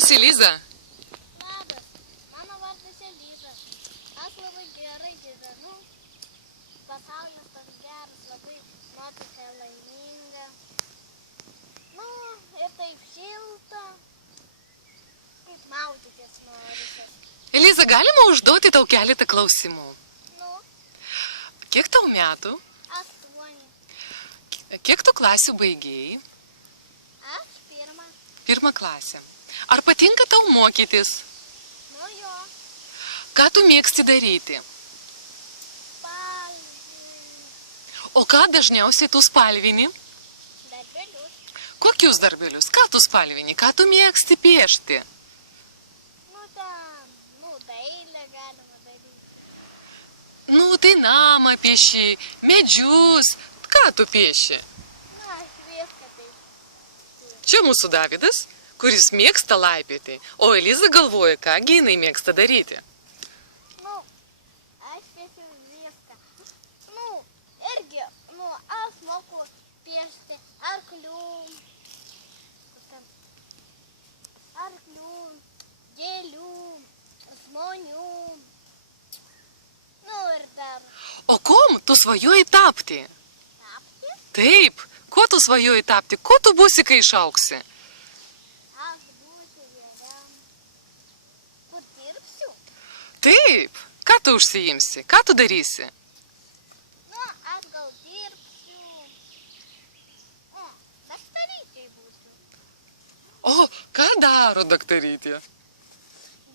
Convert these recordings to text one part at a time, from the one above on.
Labas, Eliza. Labas, mano vardas Eliza. Aš labai gerai gyvenu. Pasaulis toks geras, labai nuotaika laiminga. Nu, ir taip šilta. Kaip maudytis norisi. Eliza, galima užduoti tau keletą klausimų? Nu, Kiek tau metų? 8. Kiek tu klasių baigėjai? Aš pirmą. Pirmą klasę. Ar patinka tau mokytis? Nu jo, Ką tu mėgsti daryti? spalvini. O ką dažniausiai tu spalvini? Darbelius. Kokius darbelius? Ką tu spalvini? Ką tu mėgsti piešti? Nu ten, dailę galima daryti. Tai namą pieši, medžius. Ką tu pieši? Nu, aš viską taip. Čia mūsų Davidas, kuris mėgsta laipioti, o Eliza galvoja, ką jinai mėgsta daryti. Nu, aš piešiu viską. Irgi, aš moku piešti arklių, gėlių, žmonių. Ir dar O kom tu svajoji tapti? tapti. Taip, kuo tu svajoji tapti? Kuo tu būsi, kai išauksi? Aš būsiu geriam. Kur dirbsiu? Taip, ką tu užsiimsi? Ką tu darysi? Aš gal dirbsiu. Daktarytė būsiu. O, ką daro daktarytė?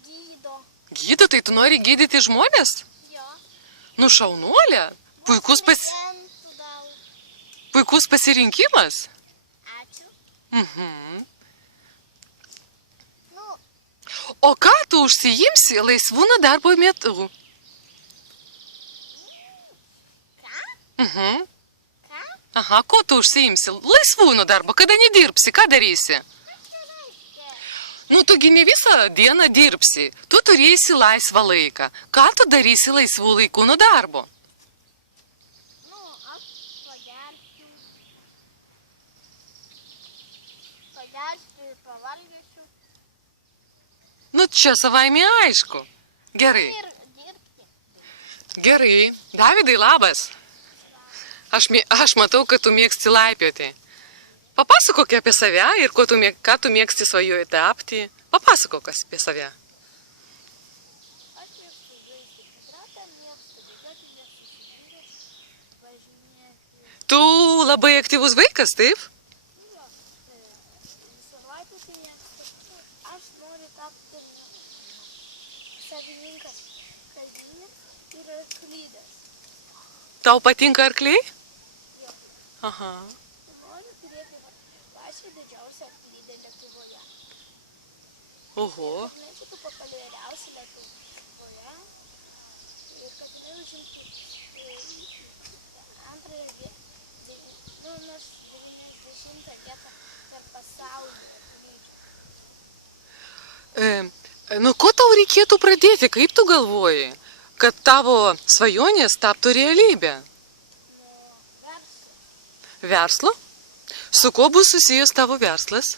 Gydo. Gydo, tai tu nori gydyti žmonės? Jo. Šaunuolė. Medikamentų daug. Puikus pasirinkimas. Ačiū. O ką tu užsiimsi laisvų nuo darbo metu? Ką? Ką? Aha, ko tu užsiimsi? Laisvų nuo darbo, kada nedirbsi, ką darysi? Kas čia reiškia? Tugi ne visą dieną dirbsi. Tu turėsi laisvą laiką. Ką tu darysi laisvų laikų nuo darbo? Aš pagersiu. Pagersiu ir pavalgysiu. Čia savaime aišku. Gerai. Ir dirbti. Gerai. Davidai, labas. Aš matau, kad tu mėgsti laipioti. Papasakok apie save ir ką tu mėgsti svajoji tapti. Papasakok apie save. Aš mėgstu žaisti kvadratą, mėgstu bėgoti, mėgstu slidinėti, važinėti. Tu labai aktyvus vaikas, taip? Savaitės mėgstu. Aš noriu tapti savininkas kavinės ir arklydės. Tau patinka arkliai? Jo. Aha. Noriu turėti pačią didžiausią arklydę Lietuvoje. Oho. Kad jinai būtų populiariausia Lietuvoje ir kad jinai užimtų antrąją vietą, 90 vietą per pasaulį arklydžių. Ko tau reikėtų pradėti? Kaip tu galvoji, kad tavo svajonės taptų realybė? Verslo. Verslo? Su kuo bus susijęs tavo verslas?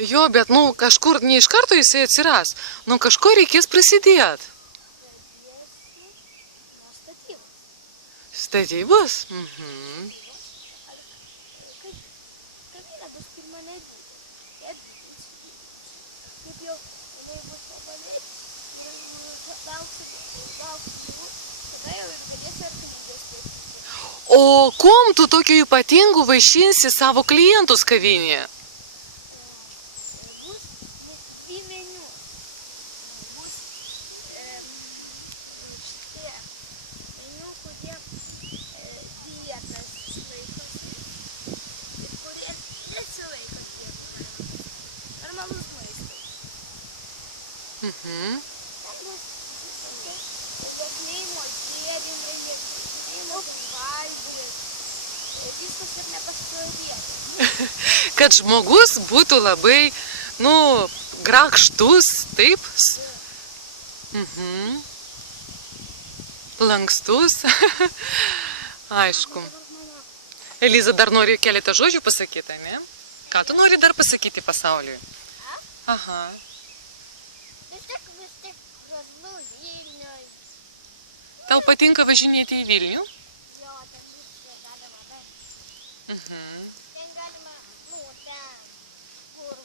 Jo, bet kažkur ne iš karto jisai atsiras. Kažko reikės prasidėti. Pradėsiu nuo statybos. Statybos? Kavinė bus pirma nedidelė. Kaip jau jinai bus pabalėti, lauksiu, tada jau ir galėsiu arklydės statyti. O kuom tu tokiu ypatingu vaišinsi savo klientus kavinėje? Bus į meniu. Bus šitie meniu, kurie dietas laikosi ir kurie nesilaiko dietų. Normalus maistas. Ten bus lieknėjimo gėrimai, lieknėjimo valgymai. Viskas ir nepastovėti. Kad žmogus būtų labai, grakštus, taip? Lankstus. Aišku. Eliza dar nori keletą žodžių pasakyti, ne? Ką tu nori dar pasakyti pasauliui? A? Aha. Vis tiek žaslu Vilniui. Tau patinka važinėti į Vilnių? Jo, ten viską galima rasti. Mhm. Ten galima, ten, kur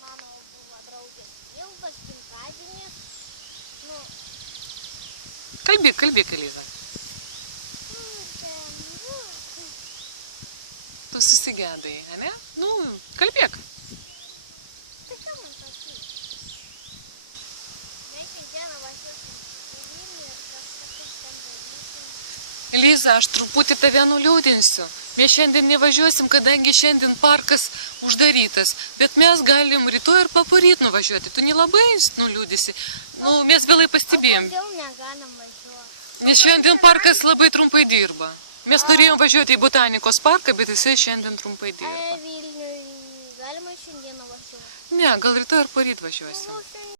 mano buvo draugės Mildos gimtadienis. Kalbėk, Eliza. Tu susigėdai, ane? Kalbėk. Tai ką man pasakyti? Mes šiandieną važiuosim į Vilnių ir kažkaip ten darysim. Eliza, aš truputį tave nuliūdinsiu. Mes šiandien nevažiuosim, kadangi šiandien parkas uždarytas. Bet mes galim rytoj ir paporyt nuvažiuoti. Tu nelabai nuliūdisi. Mes vėlai pastebėjom. Kodėl negalim važiuoti? Nes šiandien parkas labai trumpai dirba. Mes turėjom važiuoti į botanikos parką, bet jisai šiandien trumpai dirba. Vilniui galima šiandieną važiuoti? Ne, gal rytoj ir poryt važiuosim. Nu,